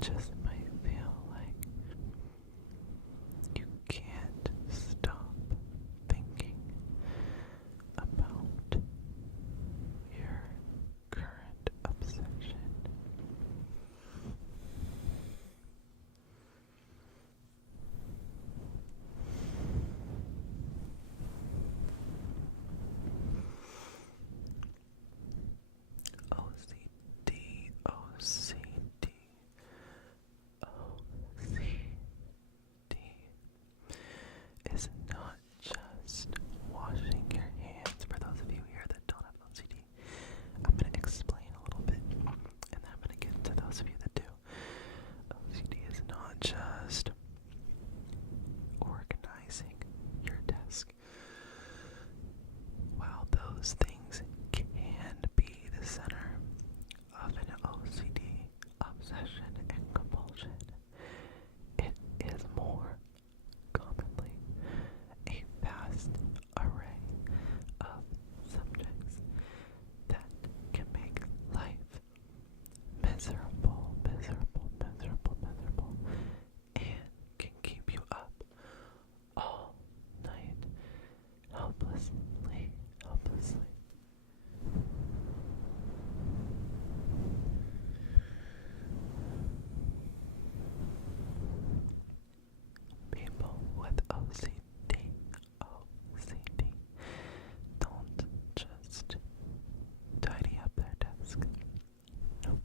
just might feel like you can't stop thinking about your current obsession. OCD, OCD, OCD is not just washing your hands. For those of you here that don't have OCD, I'm going to explain a little bit, and then I'm going to get to those of you that do. OCD is not just organizing your desk. While those things can be the center of an OCD obsession and compulsion, it is more commonly a vast array of subjects that can make life miserable, and can keep you up all night helplessly. People with OCD don't just tidy up their desk. No.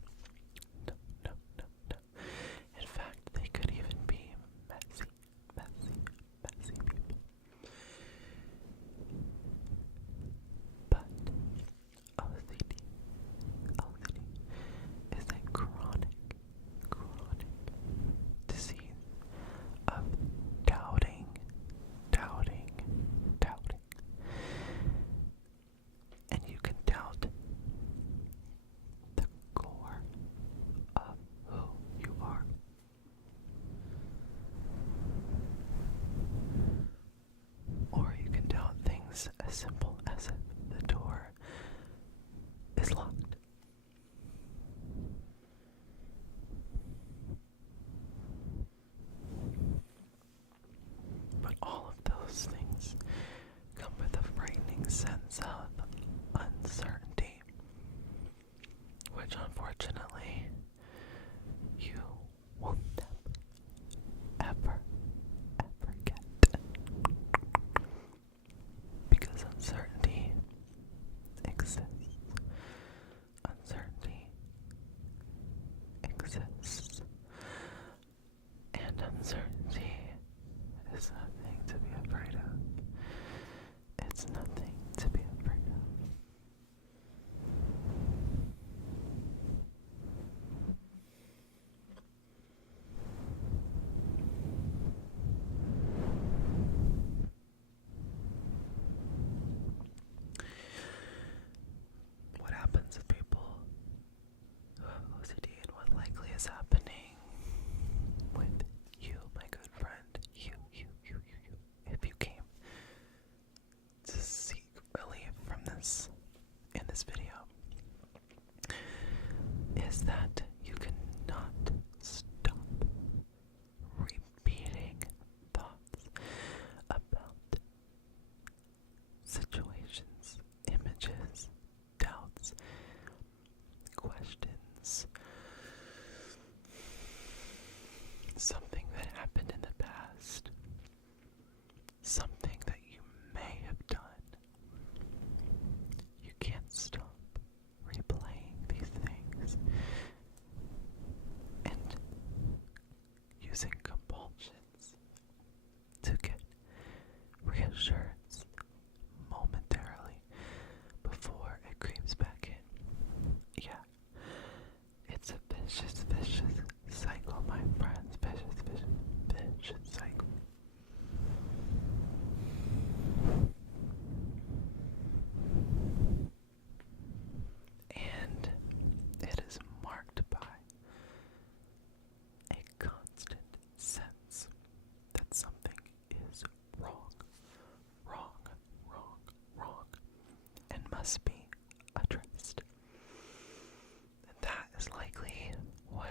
In fact, they could even be messy people. But OCD is a chronic disease of doubting. And you can doubt the core of who you are. Or you can doubt things as simple as if the door is locked. But all of those things come with a frightening sense of uncertainty, which unfortunately you will never, ever get. Because uncertainty exists. And uncertainty is nothing to be afraid of. It's nothing to be afraid of. What happens with people who have OCD, and what likely is happening with you, my good friend, you, if you came to seek relief from this in this video, is that you cannot stop repeating thoughts about situations, images, doubts, questions, something that happened in the past, something that you may have done. You can't stop replaying these things and using compulsions to get reassurance momentarily before it creeps back in. Yeah, it's a vicious cycle, my friends. Vicious cycle. And it is marked by a constant sense that something is wrong, must be addressed. And that is likely why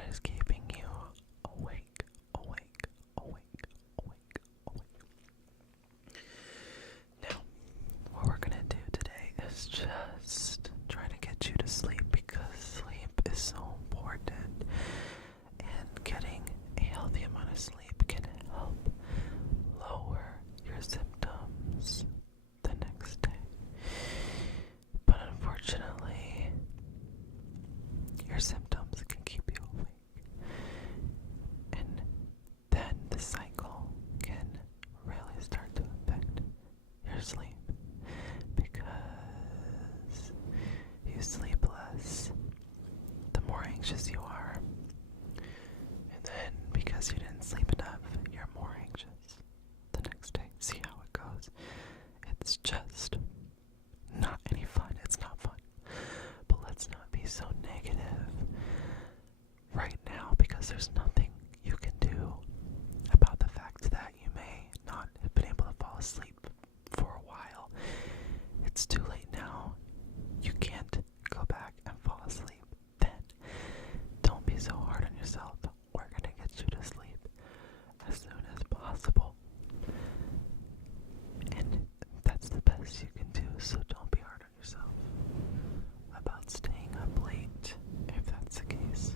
anxious you are. And then, because you didn't sleep enough, you're more anxious the next day. See how it goes? It's just not any fun. It's not fun. But let's not be so negative right now, because there's nothing you can do about the fact that you may not have been able to fall asleep for a while. It's too late now. You can't go back and fall asleep then. Don't be so hard on yourself. We're gonna get you to sleep as soon as possible. And that's the best you can do, so don't be hard on yourself about staying up late, if that's the case.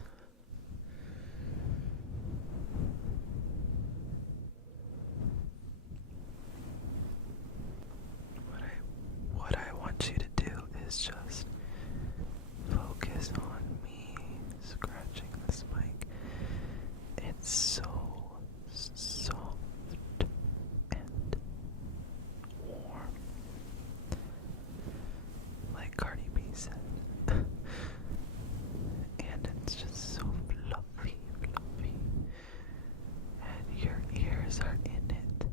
What I want you to do is just focus on me scratching this mic. It's so soft and warm, like Cardi B said. And it's just so fluffy. And your ears are in it.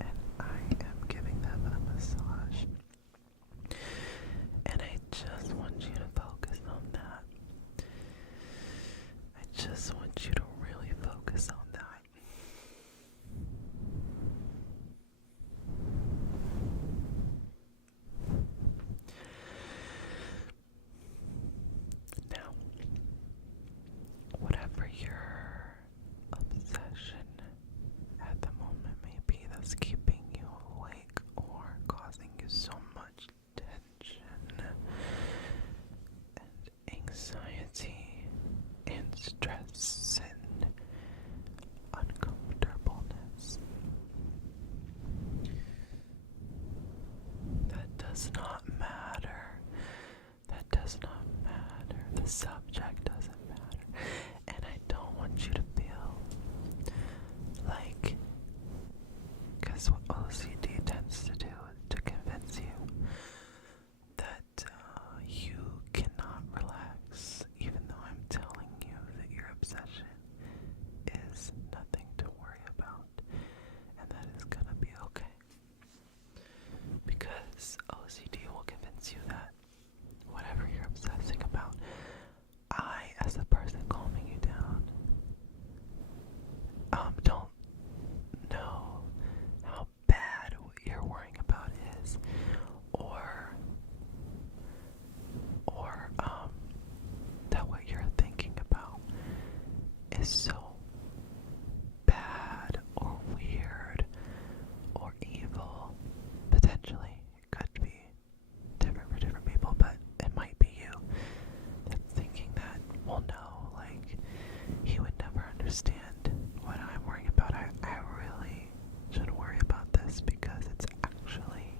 And I am giving them a massage. And I just want you to focus on that. I just want you to really focus on that. Now, whatever your obsession at the moment may be that's keeping you awake or causing you so much tension and anxiety and stress and uncomfortableness, that does not matter. That does not matter. The subject doesn't matter. And I don't want you to feel like, because what OCD tends to do is to convince you that you cannot relax, even though I'm telling you that your obsession is nothing to worry about, and that is gonna be okay. Because OCD will convince you that whatever you're obsessing about, I, as a person calming you down, don't know how bad what you're worrying about is, or that what you're thinking about is so bad or weird or evil. Potentially, it could be different for different people, but it might be you that's thinking that, well, no, like, he would never understand what I'm worrying about. I really shouldn't worry about this because it's actually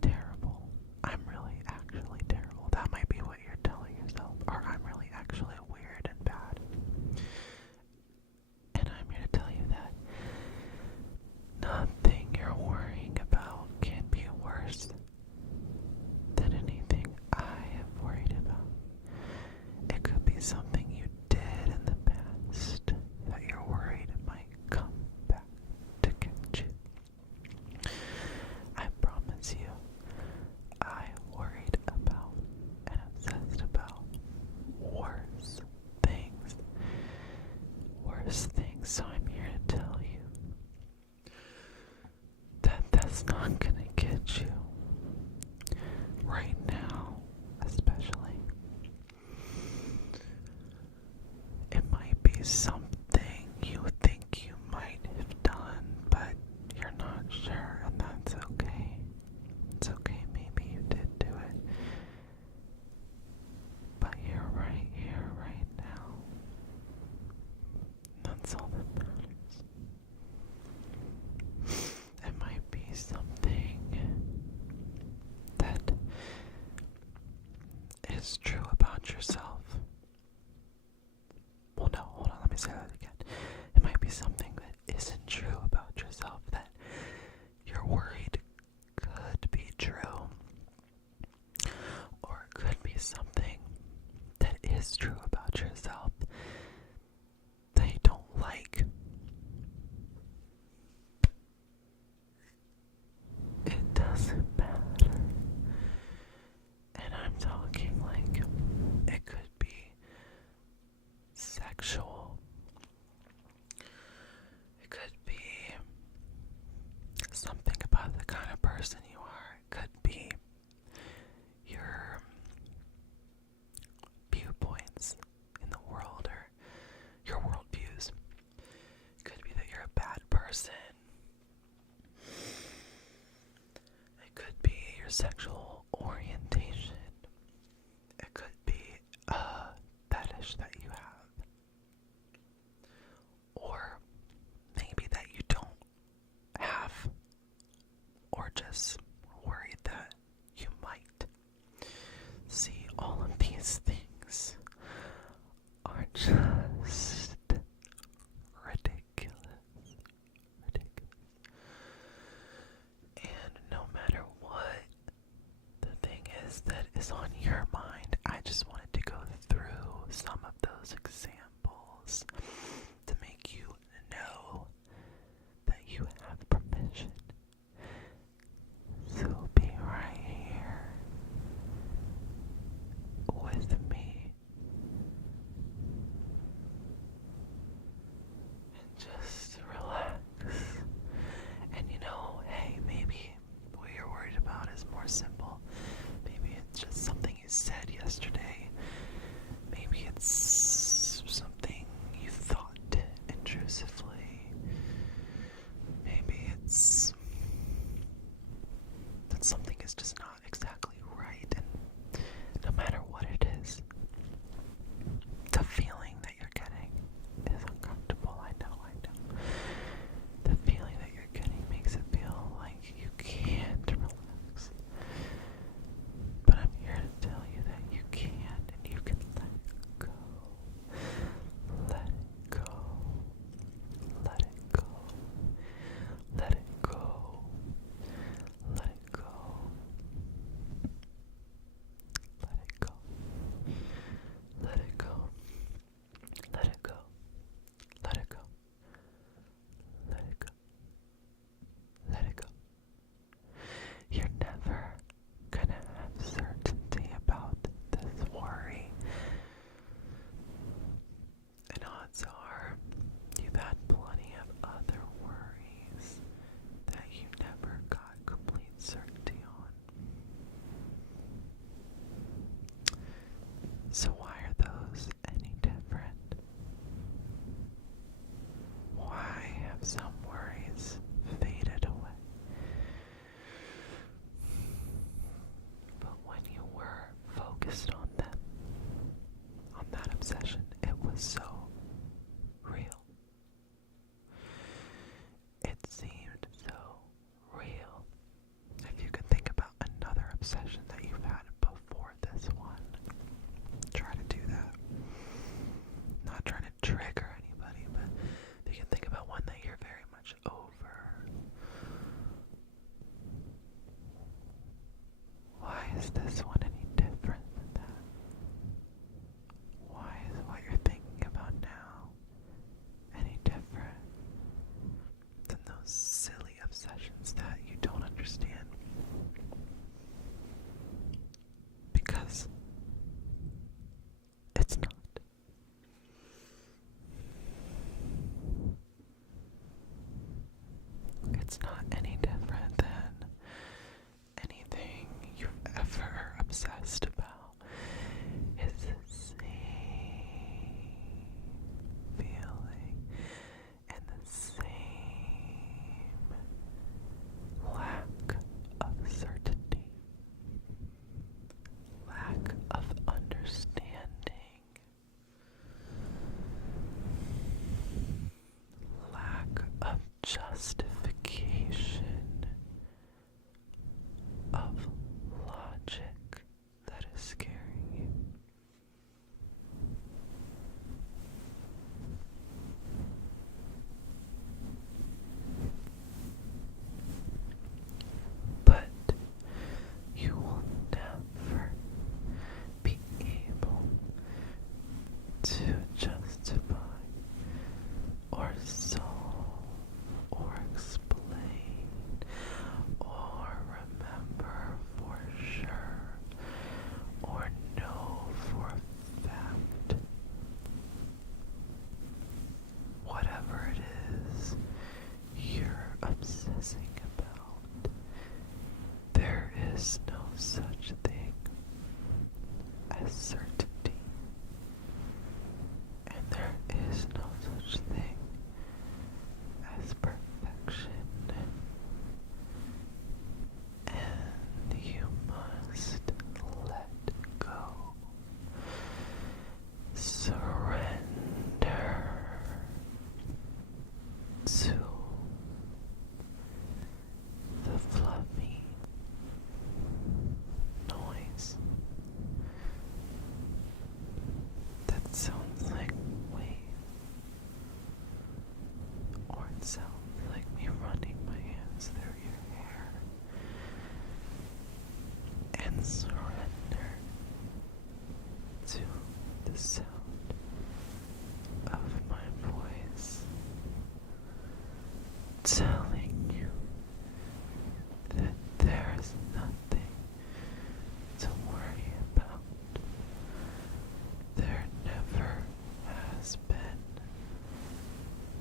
terrible. I'm really actually terrible. That might be what you're telling yourself. Or I'm really actually weird and bad. is true about yourself that you don't like. It doesn't matter. And I'm talking like it could be sexual. It could be something about the kind of person you are. It could be your viewpoints in the world or your worldviews. It could be that you're a bad person. It could be your sexual orientation. It could be a fetish that you have. Or maybe that you don't have. Or just worried that you might. See, all of these things are just ridiculous. And no matter what the thing is that is on your mind, I just wanted to go through some of those examples to make you know that you have permission. So be right here with me and just relax. And hey, maybe what you're worried about is more simple. Maybe it's just something you said yesterday. Maybe it's something you thought intrusively. Maybe it's that something is just not exactly right. And no matter what it is, the feeling that you're getting is uncomfortable. I know. The feeling that you're getting makes it feel like you can't relax. But I'm here to tell you that you can, and you can let it go. Let it go. Let it go. Let it go. Let it go. Let it go. Let it go. Let it go. Let it go. Let it go. Let it go. You're never gonna have certainty about this worry. And odds are you've had plenty of other worries that you never got complete certainty on. So why are those any different? Why have some worries faded away? But when you were focused on them, on that obsession, it was so real. It seemed so real. If you could think about another obsession that you've had before this one, try to do that. Not trying to trigger anybody, but if you can think about one that you're very much over. Why is this one any different than that? Why is what you're thinking about now any different than those silly obsessions that you don't understand? Because it's not. It's not any different than anything you've ever obsessed about. It's the same feeling and the same lack of certainty, lack of understanding, lack of justification, of logic that is scaring you. But you will never be able It sounds like waves, or it sounds like me running my hands through your hair, and surrender to the sound of my voice telling you that there is nothing to worry about. There never has been.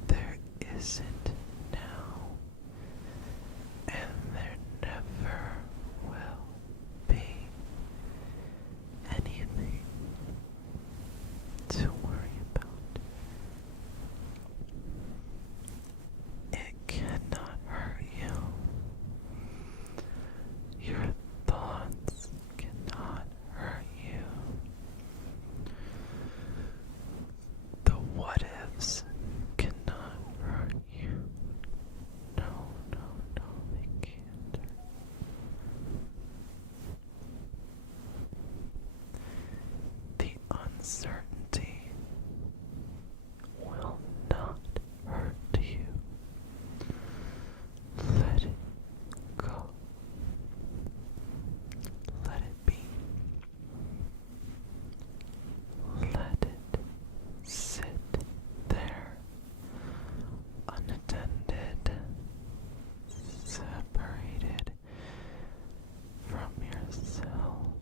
There isn't now. And there never will be anything to worry about. It cannot hurt you. Your thoughts cannot hurt you. The what ifs cannot hurt you. No, no, no, they can't. The uncertainty will not hurt you. Let it go. Let it be. Let it sit there, unattended, separated from yourself.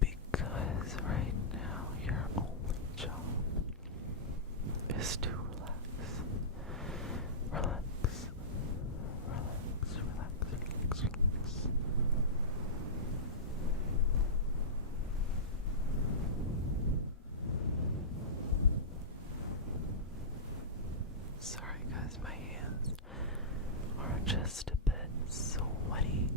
Because right now your only job is to relax. Relax. Relax, relax, relax, relax. Sorry guys, my hands are just a bit sweaty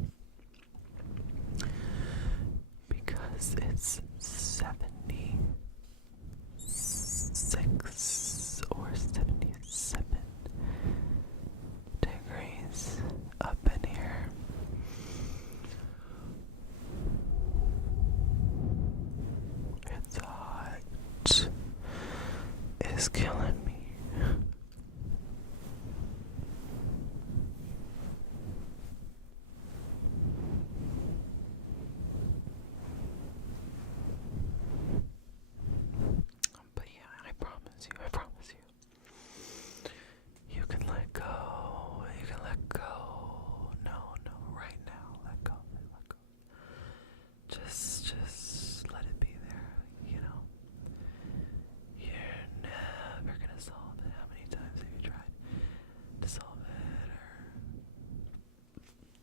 because it's 76 or 77 degrees up in here. It's hot. It's killing me. But yeah, I promise you, you can let go, no, right now, let go, just let it be there, you know, you're never gonna solve it. How many times have you tried to solve it,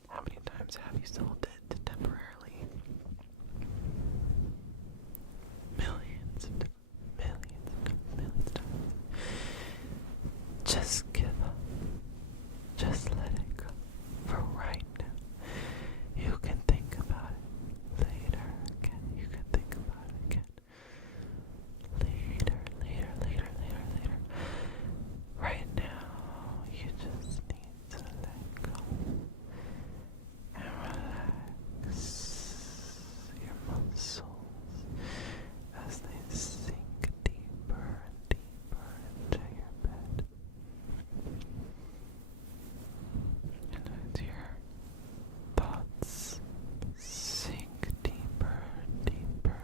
or how many times have you solved it temporarily? Millions of times. Just give up. Just let it go. For right now. You can think about it later again. You can think about it again. Later. Right now, you just need to let go. And relax your muscles as they sink deeper and deeper into your bed. And as your thoughts sink deeper and deeper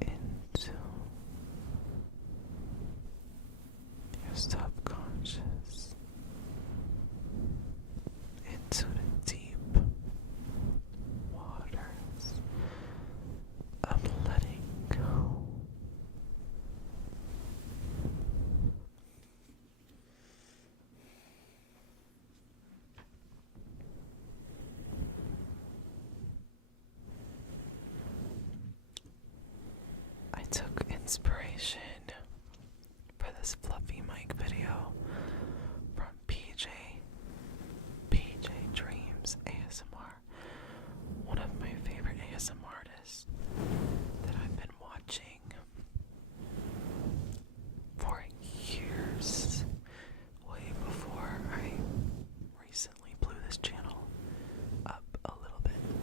into your subconscious, into the deep waters of letting go. I took inspiration for this fluffy mic video from PJ Dreams ASMR, one of my favorite ASMR artists that I've been watching for years, way before I recently blew this channel up a little bit.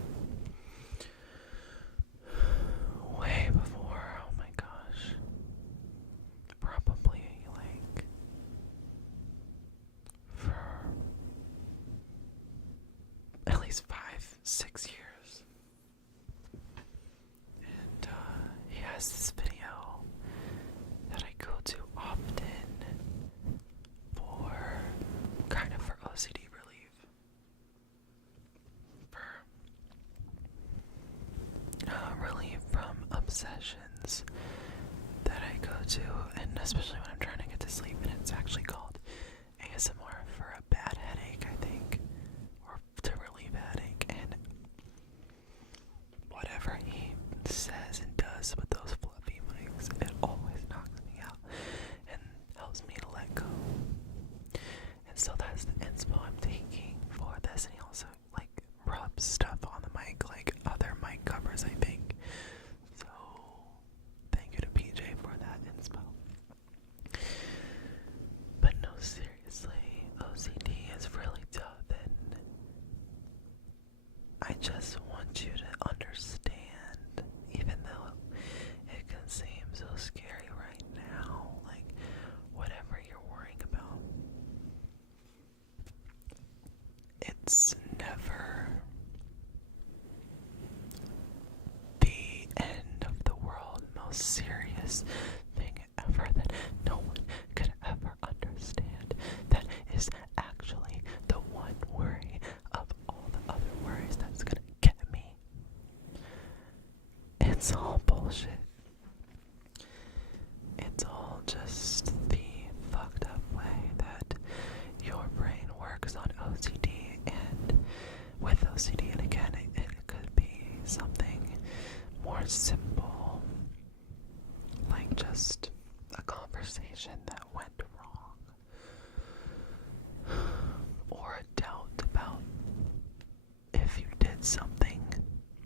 least 5-6 years. And he has this video that I go to often for OCD relief. For relief from obsessions that I go to, and especially when I'm trying to get to sleep, and it's actually called ASMR for a bad headache, I think, or to relieve a headache. And whatever he says and does with those fluffy mics, it always knocks me out and helps me to let go. And so that's the inspo I'm taking for this. And he also rubs stuff on the mic, like other mic covers, I think. So thank you to PJ for that inspo. But no, seriously, OCD is really tough, and I just want you to understand, even though it can seem so scary right now, like whatever you're worrying about, it's never the end of the world. Most serious thing ever that no one could ever understand. That is actually the one worry of all the other worries that's gonna get me. It's all bullshit. It's all just the fucked up way that your brain works on OCD, and with OCD, and again, it could be something more simple, like just a conversation that went wrong, or a doubt about if you did something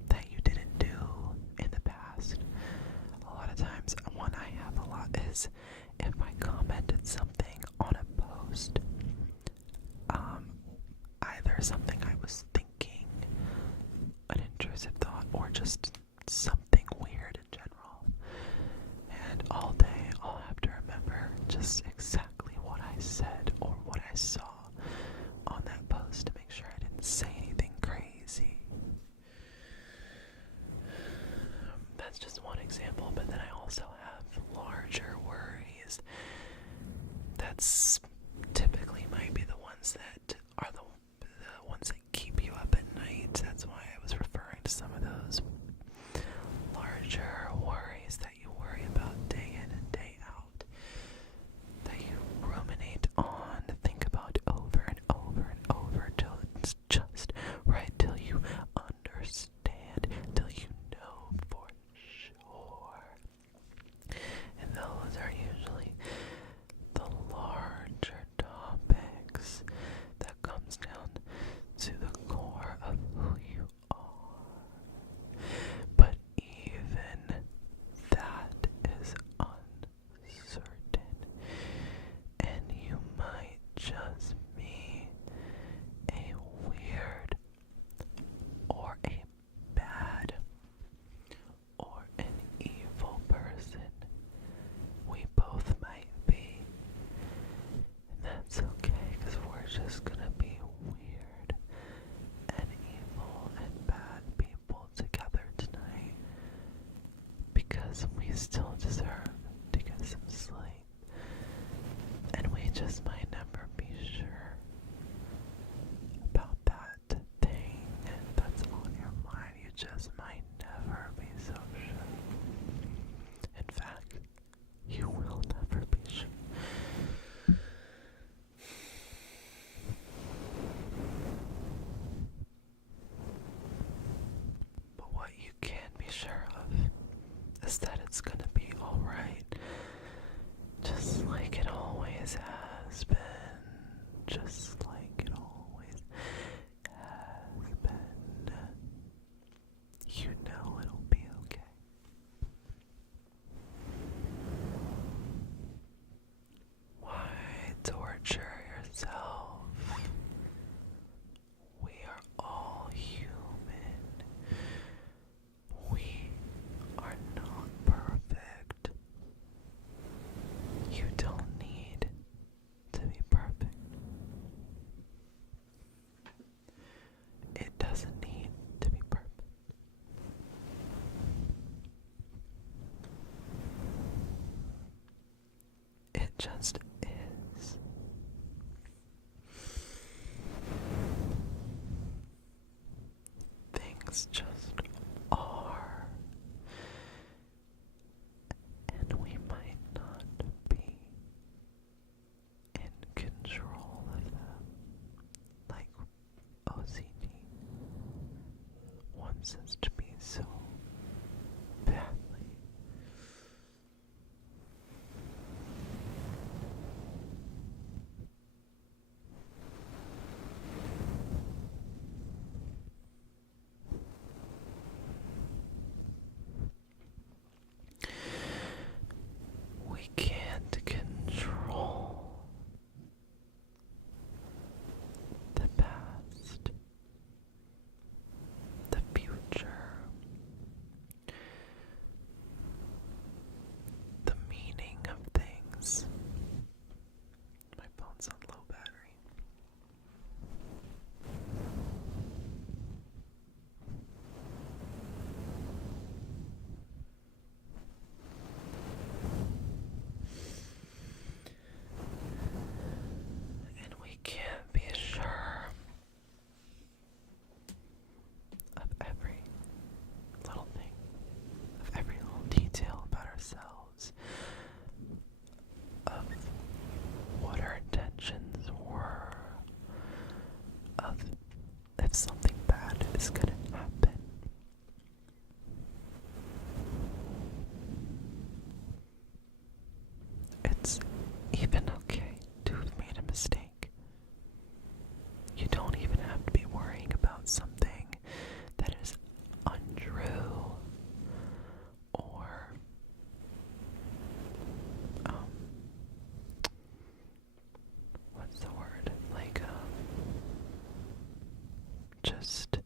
that you didn't do in the past. A lot of times, one I have a lot is if I commented something on a post, either something I was thinking, an intrusive thought, or just something weird in general. And all day I'll have to remember just exactly what I said or what I saw on that post to make sure I didn't say anything crazy. That's just one example, but then I also have larger worries. That's typically might be the ones that are the ones that keep you up at night. That's why I was referring to some of those larger worries that you worry about day in and day out, that you ruminate on, think about over and over and over till it's just right, till you understand, till you know for sure. And those are usually the larger topics that comes down to the core of who you are. But even that is uncertain, and you might just be a weird or a bad or an evil person. We both might be, and that's okay, because we're just gonna be weird and evil and bad people together tonight, because we still deserve to get some sleep, and we just might never be sure about that thing that's on your mind. You just might never be so sure. In fact, you will never be sure. But what you can be sure of is that it's gonna be alright, just like it always has been, just like it always has been. You know it'll be okay. Why torture yourself? We are all human. We are not perfect. just is. Things just are. And we might not be in control of them. Like OCD wants us to be so badly. We can't control the past, the future, the meaning of things. My phone's on low battery. And we can't be sure of every little thing, of every little detail about ourselves, of what our intentions were, of if something bad is gonna happen. It's even okay to have made a mistake. You don't even have to be worrying about something that is untrue or what's the word? Like just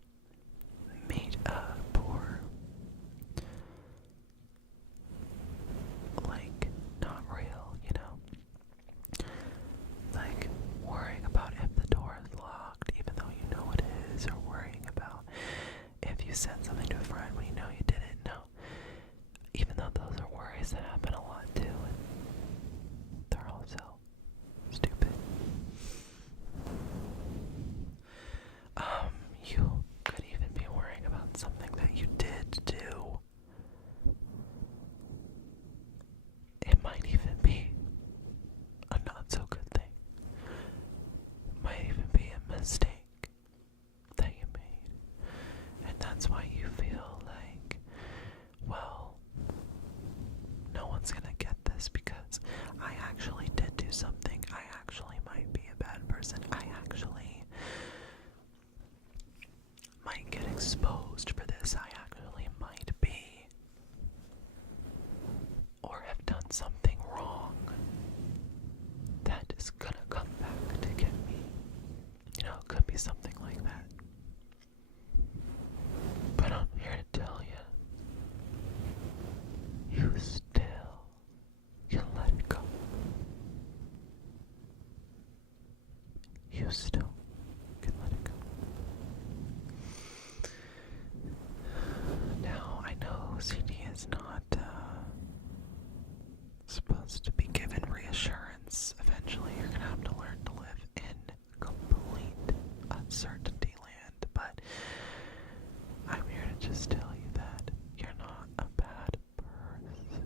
made up or like not real, you know? Like worrying about if the door is locked even though you know it is, or worrying about if you said something to a friend when you know you didn't. No. Even though those are worries that happen a lot too, and they're also stupid. You could even be worrying about something that you did do. It might even be a not so good thing. It might even be a mistake that you made. And that's why you feel like, well, no one's gonna get this because I actually did do something. I actually might be a bad person. I actually might get exposed for this. I actually might be, or have done something wrong that is gonna come back to get me. You know, it could be something like that. But I'm here to tell you, you still can let it go. You still can let it go. Now, I know CD is not supposed to be given reassurance. Eventually, you're gonna have to learn to live in complete uncertainty land, but I'm here to just tell you that you're not a bad person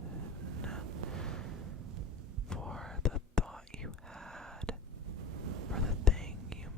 for the thought you had, for the thing you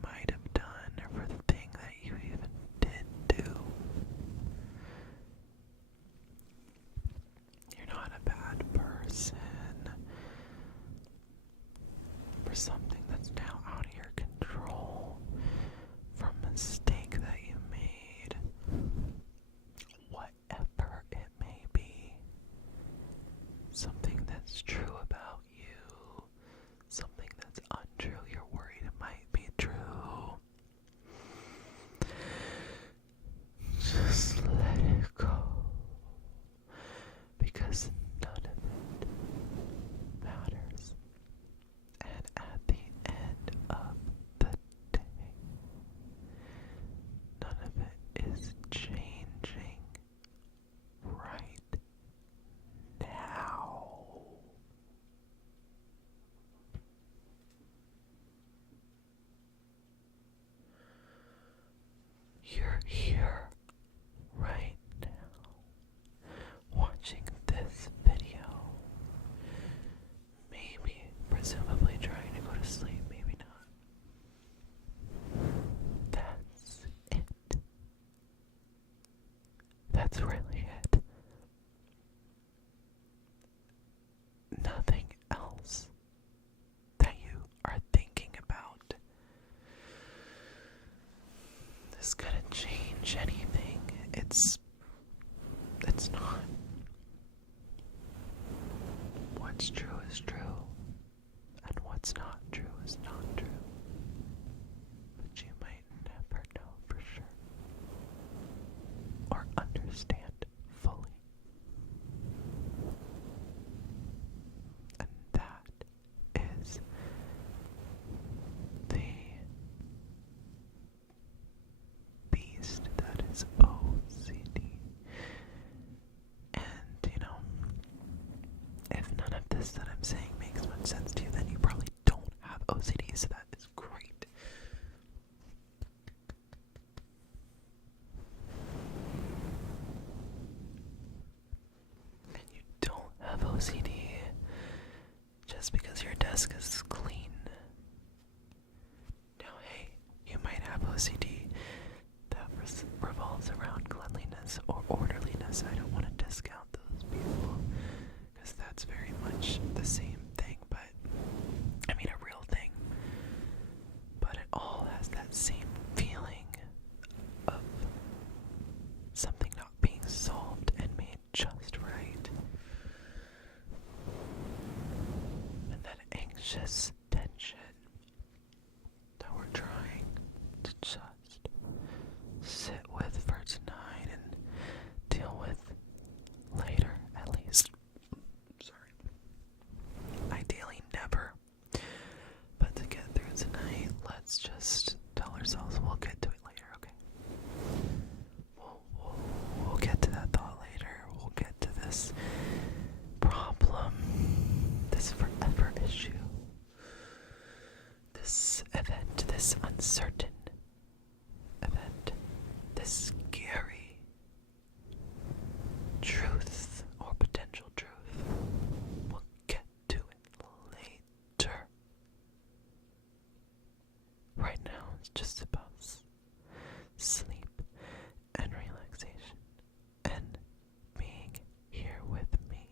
That's really it. Nothing else that you are thinking about is gonna change anything. It's not. What's true is true, and what's not true is not true. But you might never know for sure, or understand fully. And that is the beast that is OCD. And, if none of this that I'm saying makes much sense to you, then you probably don't have OCD, so that is great. And you don't have OCD just because your desk is clean. Now, hey, you might have OCD that revolves around cleanliness or orderliness. I don't want to discount those people, because that's very much the same thing, but I mean a real thing. But it all has that same feeling of something not being solved and made just right. And that anxious tension that we're trying to just sit with for tonight and deal with later, at least. Sorry. Ideally never. But to get through tonight, let's just tell ourselves we'll get to it later, okay? We'll get to that thought later. We'll get to this problem, this forever issue, this event, this uncertain event, this scary truth or potential truth. We'll get to it later. Right now, it's just about sleep and relaxation and being here with me.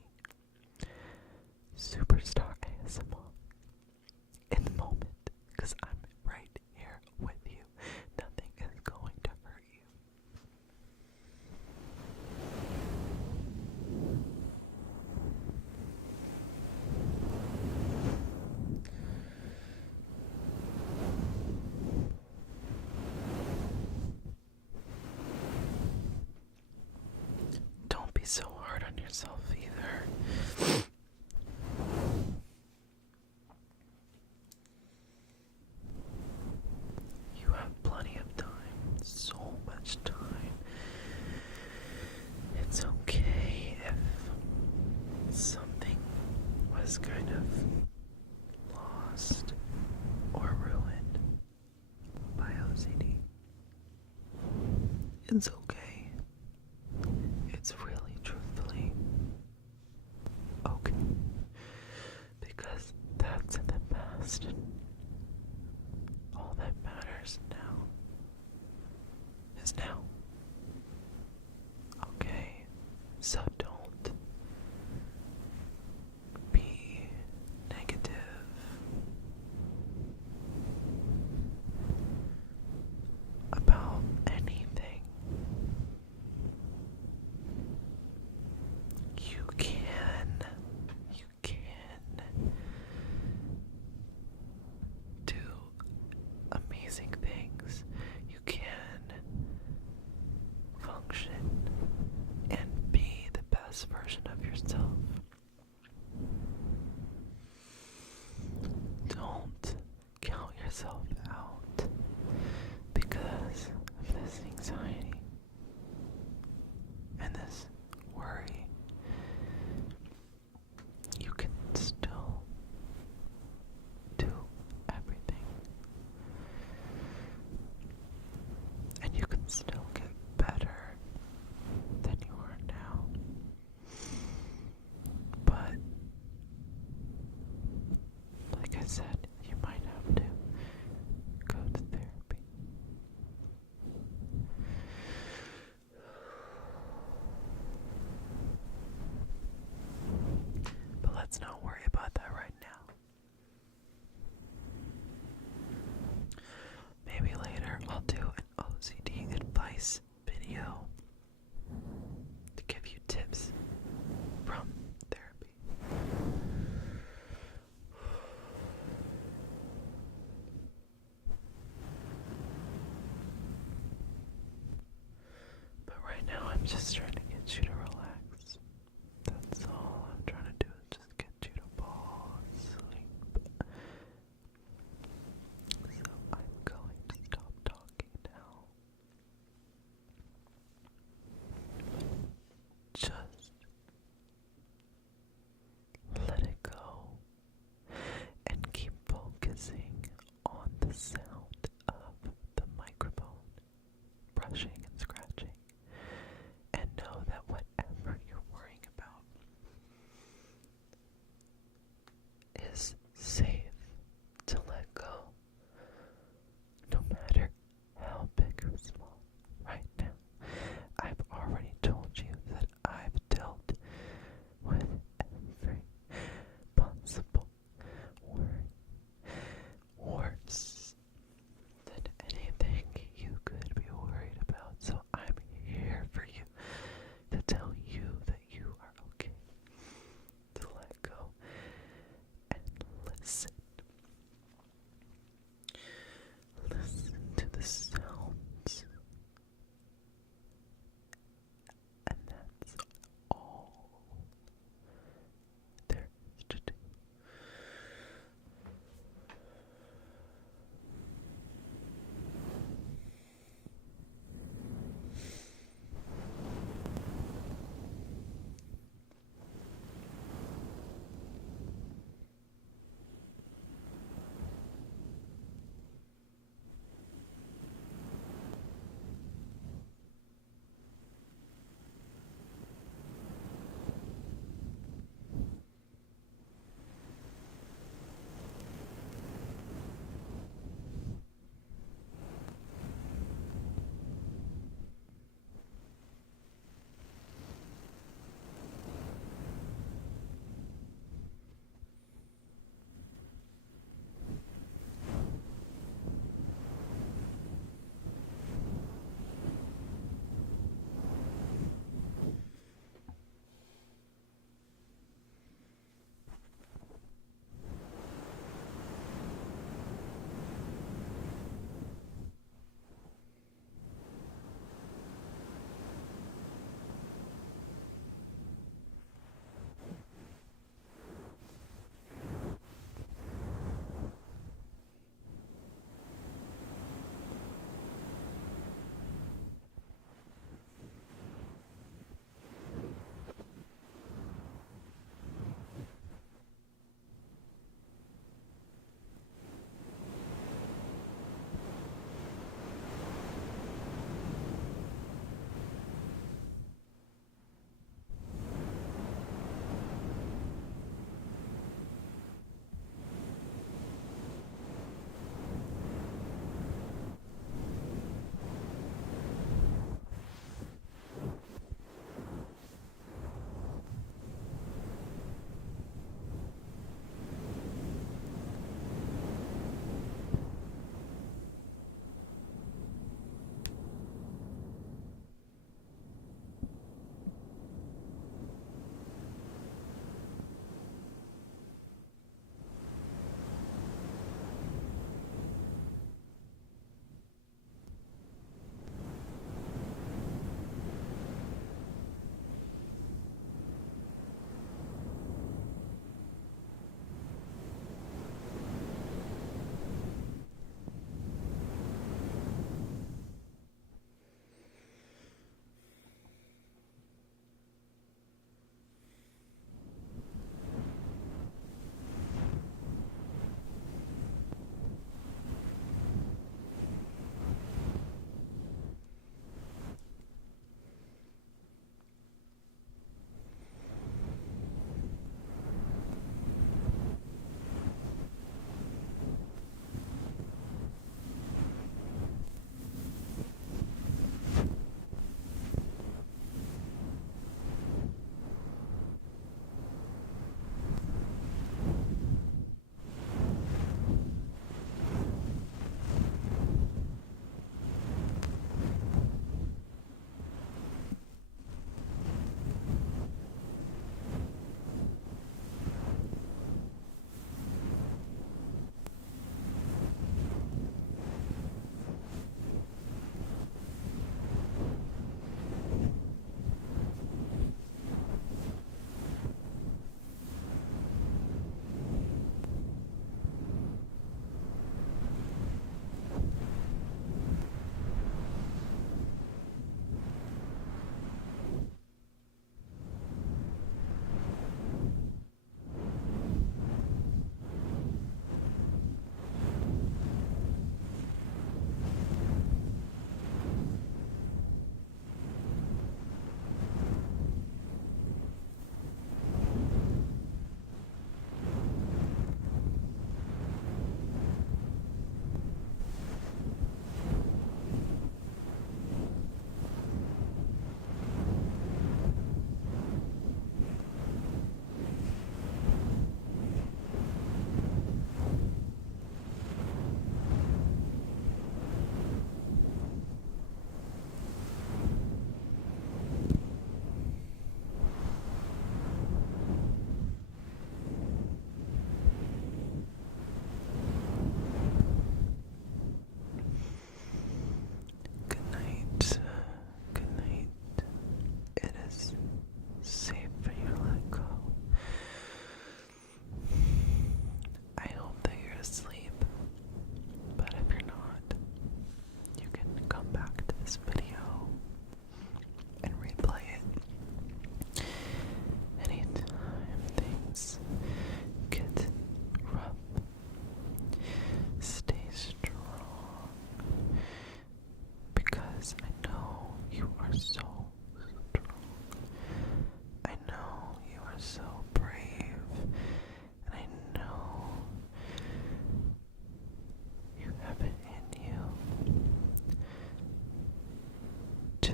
Superstar ASMR in the moment, because I'm right here with you. Nothing is going to hurt you. Don't be so hard on yourself either. You have plenty of time, so much time. It's okay if something was kind of lost or ruined by OCD. It's okay. It's really, truthfully okay. Because that's in the past, and all that matters now is now. Okay? So don't be negative about anything. just trying to get you to relax. That's all I'm trying to do is just get you to fall asleep. So I'm going to stop talking now. Just let it go and keep focusing on the sound of the microphone brushing and scratching. And know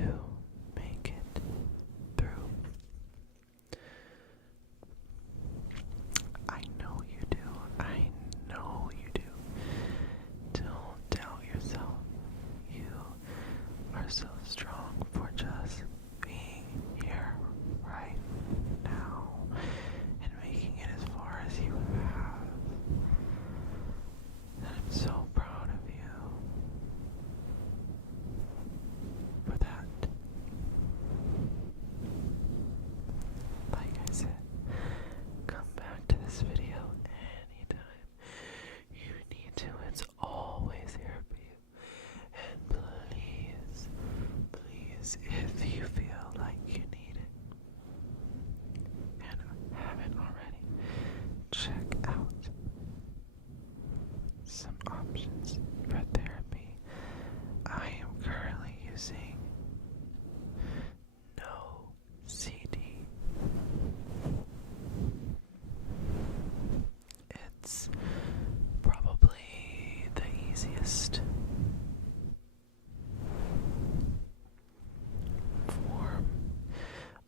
to make it through. I know you do. I know you do. Don't doubt yourself. You are so strong for just being here right now and making it as far as you have. And I'm so proud of you for that. Like I said, come back to this video anytime you need to. It's always here for you. And please, please, if you feel like you need it and haven't already, check out some options for therapy. I am currently using No CD. It's probably the easiest form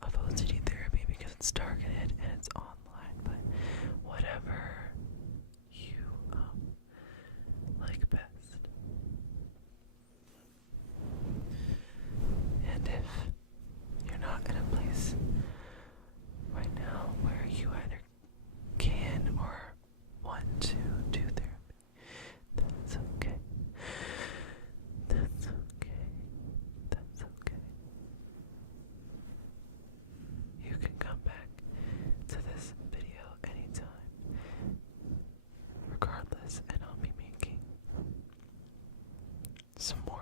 of OCD therapy because it's targeted and it's online, but whatever you like best. And if you're not in a place right now where you either can or want to do therapy, that's okay. That's okay. That's okay. You can come back to this video anytime, regardless, and I'll be making some more